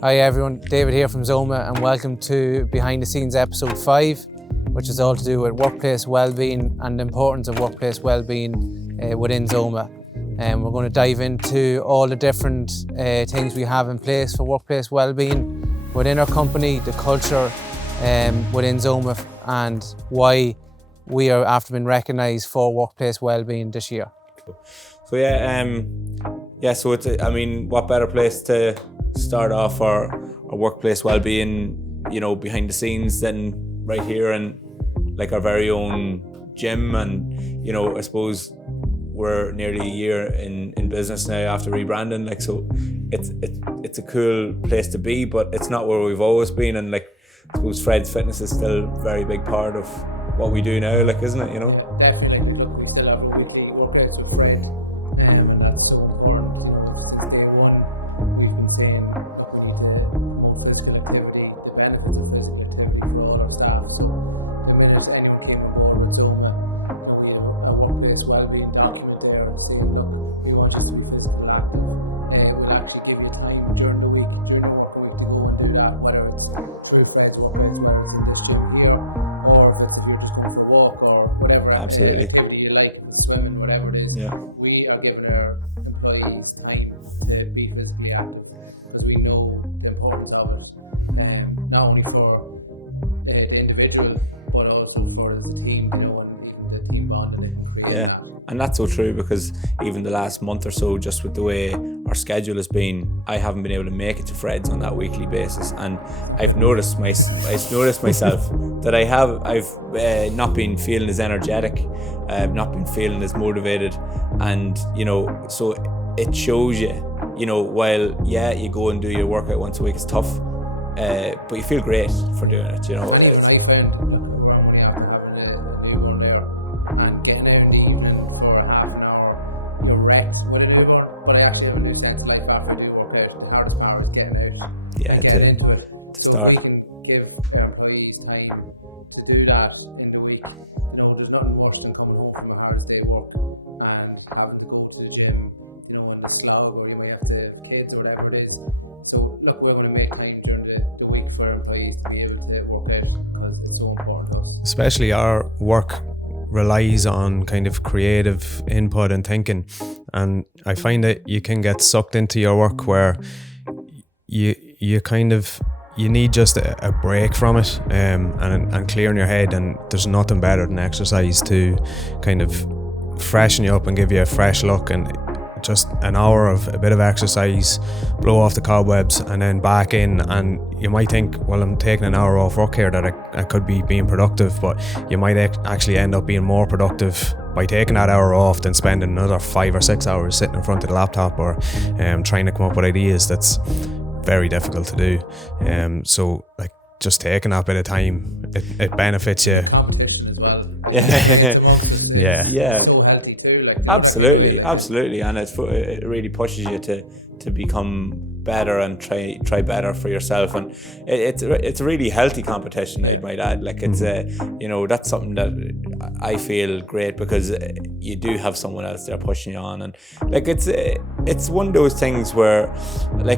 Hi everyone, David here from ZOMA and welcome to Behind the Scenes episode 5, which is all to do with workplace wellbeing and the importance of workplace wellbeing within ZOMA. We're going to dive into all the different things we have in place for workplace wellbeing within our company, the culture within ZOMA and why we are after being recognised for workplace wellbeing this year. So so it's what better place to start off our workplace wellbeing, behind the scenes than right here in like our very own gym. And I suppose we're nearly a year in business now after rebranding, so it's a cool place to be, but it's not where we've always been. And I suppose Fred's Fitness is still a very big part of what we do now, isn't it? Definitely. Look, we still have a weekly workouts with Fred, and that's so important. Since day one, we've been saying that we need to more physical activity, the benefits of physical activity for all our staff. So the minute anyone came on board with ZOMA, we have a workplace wellbeing document there and say, look, we want you to be physically active. We'll actually give you time during the week, during the working week to go and do that, whether it's through Fred's workouts, whether it's in this gym here, or if you're just going for a walk or whatever activity you like, swimming, whatever it is. Yeah. We are giving our employees time to be physically active because we know the importance of it, not only for the individual but also for the team, and even the team bonding and creating that. And that's so true, because even the last month or so, just with the way our schedule has been, I haven't been able to make it to Fred's on that weekly basis, and I've noticed myself that I've not been feeling as energetic, I've not been feeling as motivated, and so it shows you, while you go and do your workout once a week, it's tough, but you feel great for doing it. But I actually have a new sense, like after we work out, the hardest part is getting out, getting into it. To start. So we can give our employees time to do that in the week. There's nothing worse than coming home from a hard day work and having to go to the gym, in the slog, or you might have to kids or whatever it is. So look, we're going to make time during the week for our employees to be able to work out because it's so important to us. Especially our work relies on kind of creative input and thinking, and I find that you can get sucked into your work where you need just a break from it, and clearing your head, and there's nothing better than exercise to kind of freshen you up and give you a fresh look. And just an hour of a bit of exercise, blow off the cobwebs, and then back in. And you might think, well, I'm taking an hour off work here that I could be being productive, but you might actually end up being more productive by taking that hour off than spending another 5 or 6 hours sitting in front of the laptop or trying to come up with ideas. That's very difficult to do. So just taking that bit of time, it benefits you. Competition as well. Yeah. So healthy too, Absolutely, and it really pushes you to become better and try better for yourself, and it's a really healthy competition, I might add. It's that's something that I feel great, because you do have someone else there pushing you on, and it's one of those things where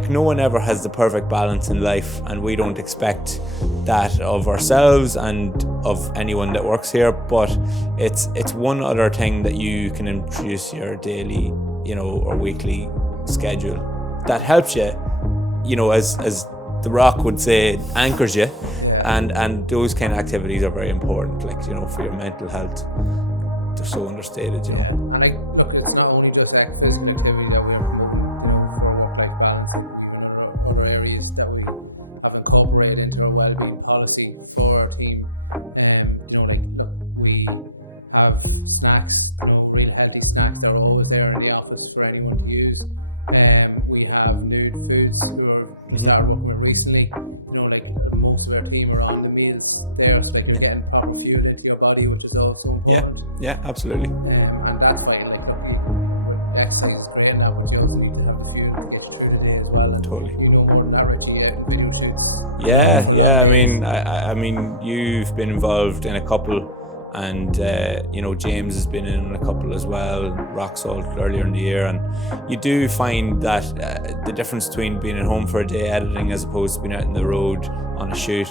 no one ever has the perfect balance in life, and we don't expect that of ourselves and of anyone that works here, but it's one other thing that you can introduce your daily or weekly schedule that helps you, as The Rock would say, anchors you, and those kind of activities are very important, for your mental health. They're so understated, And look, it's not only just physical activity that we're for work-life balance, even other areas that we have incorporated into our wellbeing policy for our team. We have snacks, really healthy snacks that are always there in the office for anyone to use. We have noon foods who are started working with recently. Most of our team are on the meals there, so you're getting proper fuel into your body, which is also important. Yeah, absolutely. And that's why exercise is great, but you also need to have the fuel to get you through the day as well. Totally. We know more than that, Richie, video shoots. Yeah. I mean, you've been involved in a couple and you know, James has been in a couple as well, Rock Salt earlier in the year, and you do find that the difference between being at home for a day editing as opposed to being out on the road on a shoot,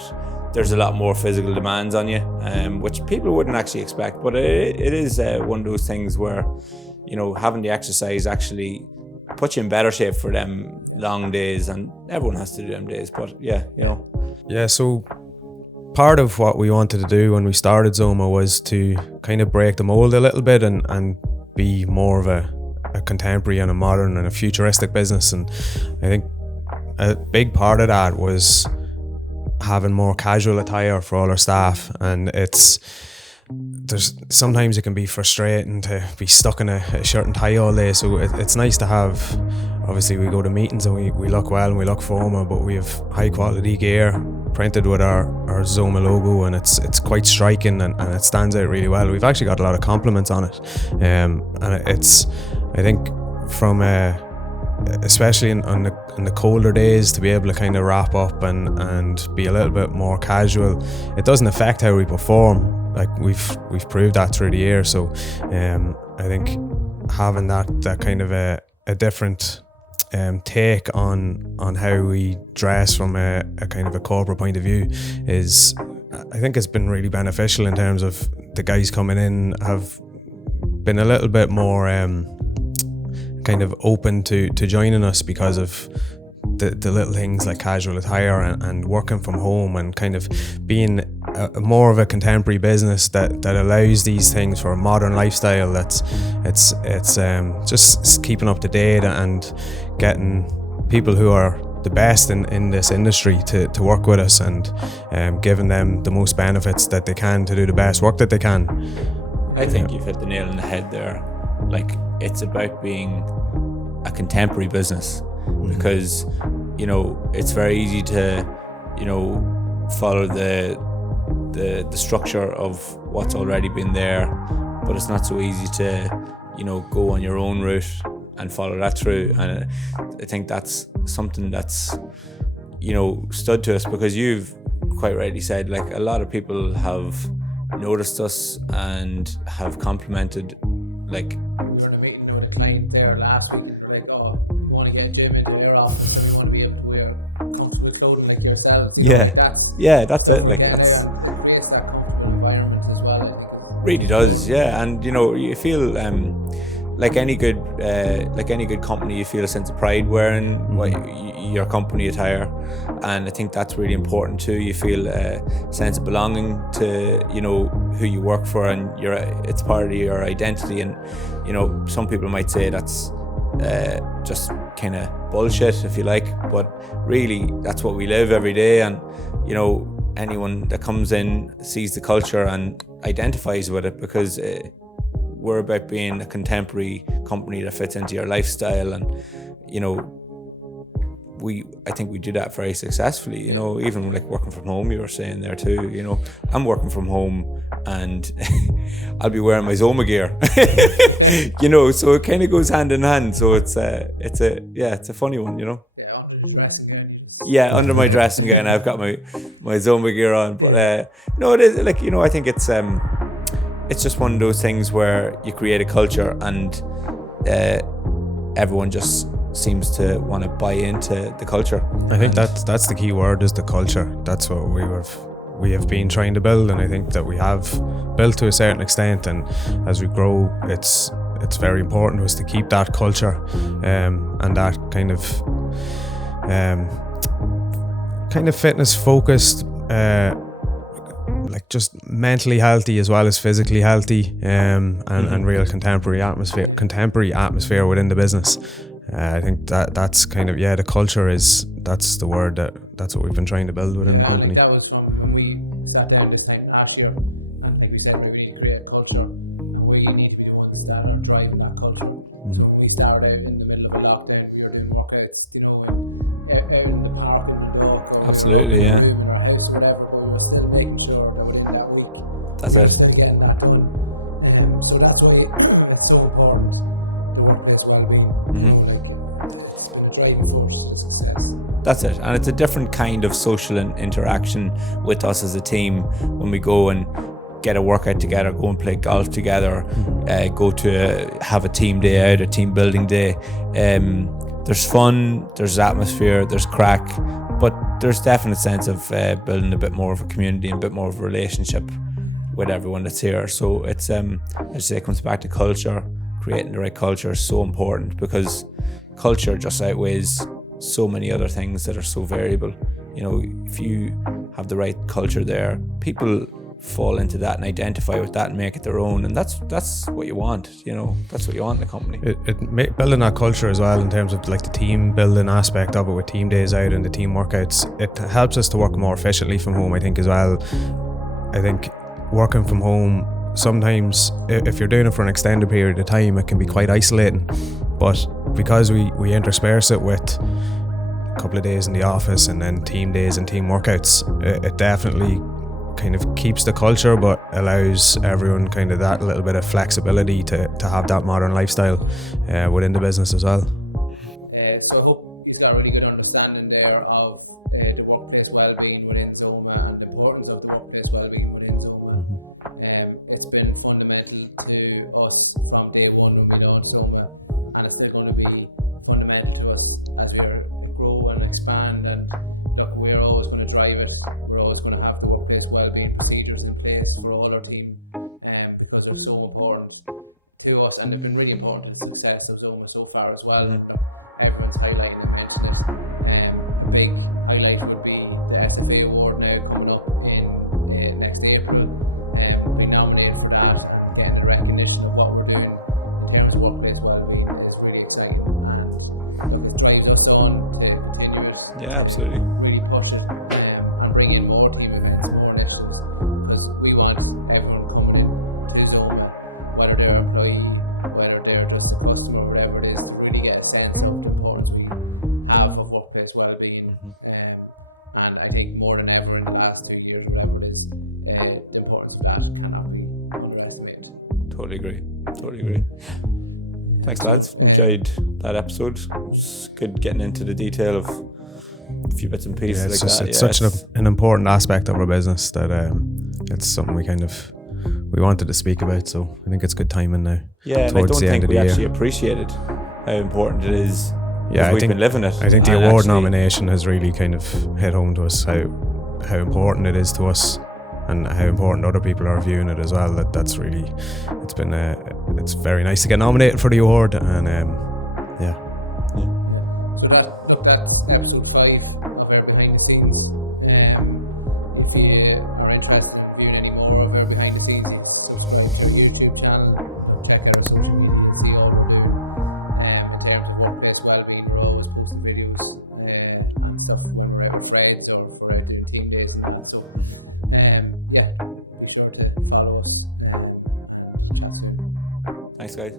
there's a lot more physical demands on you, which people wouldn't actually expect, but it is one of those things where, you know, having the exercise actually puts you in better shape for them long days, and everyone has to do them days, but yeah, you know. Yeah, so part of what we wanted to do when we started ZOMA was to kind of break the mold a little bit and be more of a contemporary and a modern and a futuristic business. And I think a big part of that was having more casual attire for all our staff. And sometimes it can be frustrating to be stuck in a shirt and tie all day. So it's nice to have, obviously we go to meetings and we look well and we look formal, but we have high quality gear printed with our ZOMA logo, and it's quite striking and it stands out really well. We've actually got a lot of compliments on it, and it's, I think, from especially in the colder days, to be able to kind of wrap up and be a little bit more casual, it doesn't affect how we perform. Like we've proved that through the year. So I think having that kind of a different take on how we dress from a kind of a corporate point of view is, I think it's been really beneficial in terms of the guys coming in have been a little bit more kind of open to joining us because of the little things like casual attire and working from home and kind of being more of a contemporary business that allows these things for a modern lifestyle. It's just keeping up to date and getting people who are the best in this industry to work with us, and giving them the most benefits that they can to do the best work that they can. I think you've hit the nail on the head there. Like, it's about being a contemporary business, because, you know, it's very easy to, you know, follow the structure of what's already been there, but it's not so easy to, you know, go on your own route and follow that through. And I think that's something that's, you know, stood to us, because you've quite rightly said, like, a lot of people have noticed us and have complimented, like, We were in a meeting with a client there last week, and they're like, oh, we want to get Jim into their office, and we want to be able to wear comfortable clothing like yourselves. Yeah. Like that's it. Like, that's it creates that comfortable environment as well, I think. really does, yeah. And, you know, you feel like any good company, you feel a sense of pride wearing your company attire, and I think that's really important too. You feel a sense of belonging to, you know, who you work for, and it's part of your identity. And, you know, some people might say that's just kind of bullshit, if you like, but really that's what we live every day. And, you know, anyone that comes in sees the culture and identifies with it, because we're about being a contemporary company that fits into your lifestyle. And, you know, I think we do that very successfully, you know, even like working from home, you were saying there too, you know, I'm working from home and I'll be wearing my ZOMA gear, you know, so it kind of goes hand in hand. So it's a funny one, you know. Under the dressing gown. Yeah, under my dressing gown, I've got my ZOMA gear on. But no, it is, like, you know, I think it's just one of those things where you create a culture, and everyone just seems to want to buy into the culture. I think that's the key word, is the culture. That's what we have been trying to build, and I think that we have built to a certain extent. And as we grow, it's very important to us to keep that culture and that kind of fitness focused, like just mentally healthy as well as physically healthy, and real contemporary atmosphere within the business. I think that's kind of, the culture that's the word, that's what we've been trying to build within the company. That was from when we sat down this time last year, and like we said, we need to create a culture, and we need to be the ones that are driving that culture. So when we started out in the middle of a lockdown, we were doing workouts, you know, out in the park, in the dog. Absolutely, yeah. In our house or whatever, but we were still making sure that within that week, That's we it. were still getting that done. So that's why it's so important, the workplace wellbeing. It's going to drive the force to success. That's it. And it's a different kind of social interaction with us as a team when we go and, get a workout together, go and play golf together, go to have a team day out, a team building day. There's fun, there's atmosphere, there's crack, but there's definite sense of building a bit more of a community and a bit more of a relationship with everyone that's here. So it's, as I say, it comes back to culture. Creating the right culture is so important, because culture just outweighs so many other things that are so variable. You know, if you have the right culture there, people fall into that and identify with that and make it their own, and that's what you want. You know, that's what you want in a company. Building that culture as well, in terms of like the team building aspect of it, with team days out and the team workouts, it helps us to work more efficiently from home, I think, as well. I think working from home, sometimes if you're doing it for an extended period of time, it can be quite isolating, but because we intersperse it with a couple of days in the office and then team days and team workouts, it definitely kind of keeps the culture, but allows everyone kind of that little bit of flexibility to have that modern lifestyle within the business as well. So I hope you've got a really good understanding there of the workplace wellbeing within ZOMA and the importance of the workplace wellbeing within ZOMA. It's been fundamental to us from day one when we launched ZOMA, and it's still going to be fundamental to us as we grow and expand. And look, we're always going to drive it. We're always going to have the workplace wellbeing procedures in place for all our team, because they're so important to us, and they've been really important to the success of ZOMA so far as well. Everyone's highlighted and mentioned it. A big highlight would be the SFA award now coming up in next April. We'll be nominated for that, and getting the recognition of what we're doing in terms of workplace wellbeing is really exciting, and look, it drives us on to continue it. Yeah, absolutely. Really push it and bring in more team events, more initiatives, because we want everyone coming in to ZOMA, whether they're an employee, whether they're just a customer, whatever it is, to really get a sense of the importance we have of workplace wellbeing. And I think more than ever in the last 2 years, whatever it is, the importance of that cannot be underestimated. Totally agree. Thanks, lads. Enjoyed that episode. It was good getting into the detail of a few bits and pieces like that. It's such an important aspect of our business that it's something we wanted to speak about, so I think it's good timing now. Yeah, and I don't think we actually appreciated how important it is. Yeah, we've been living it. I think the award nomination has really kind of hit home to us how important it is to us, and how important other people are viewing it as well. That's really, it's very nice to get nominated for the award, and yeah. So that's episode 5 of our behind the scenes. If you are interested in viewing any more of our behind the scenes, subscribe to our YouTube channel, check out our social media and see all we're doing. In terms of workplace wellbeing, we're always posting videos and stuff when we're out with friends or for doing team days and that. So yeah, be sure to follow us and chat soon. Thanks, guys.